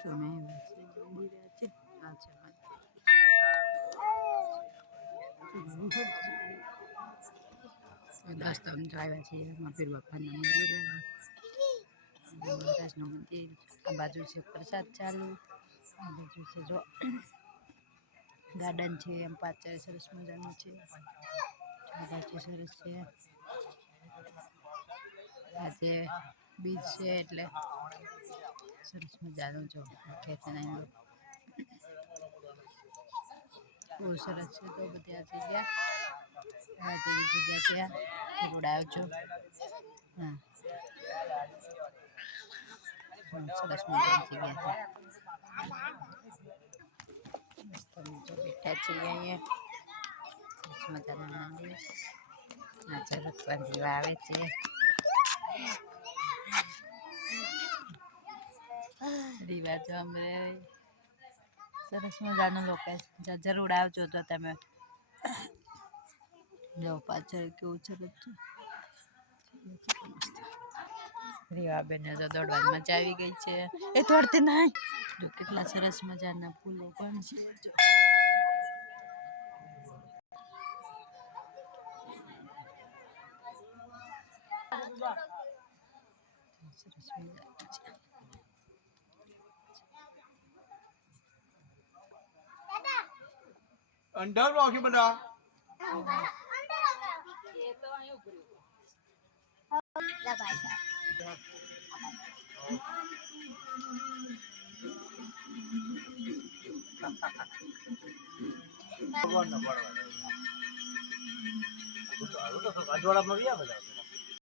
તમે મંદિરે છે આ છે દોસ્તો અમે તો આવ્યા છીએ પીર બાપાના મંદિરે મહારાજનું મંદિર આ બાજુ છે પ્રસાદ ચાલુ આ બાજુ છે જો ગાર્ડન છે એમ પાછળ સરસ મજાનું છે આ બાજુ સરસ છે આજે બીજ છે એટલે સરસ મજાનું જો ખેતનાનું બહુ સરસ છે તો બધી આ જેવી જગ્યા છે રોડ આવજો હા સરસ મજાની જગ્યા છે તમે જો બેઠા છીએ અહીંયા સરસ મજાનું મંદિર આ ઝડપવાન જેવા આવે છે રિવાજો અમે સરસ મજાનું લોકેશન જરૂર આવજો તો તમે જો પાછળ કેવું સરસ છે રીવાબેનને તો દોડવાની મજા આવી ગઈ છે એ દોડતી નહીં જો કેટલા સરસ મજાના ફૂલો પણ છે જો સરસ મજા अंडर रॉकी बना ये तो आयो गुरु भगवान न पड़वा तो अजवाड़ा में गया भला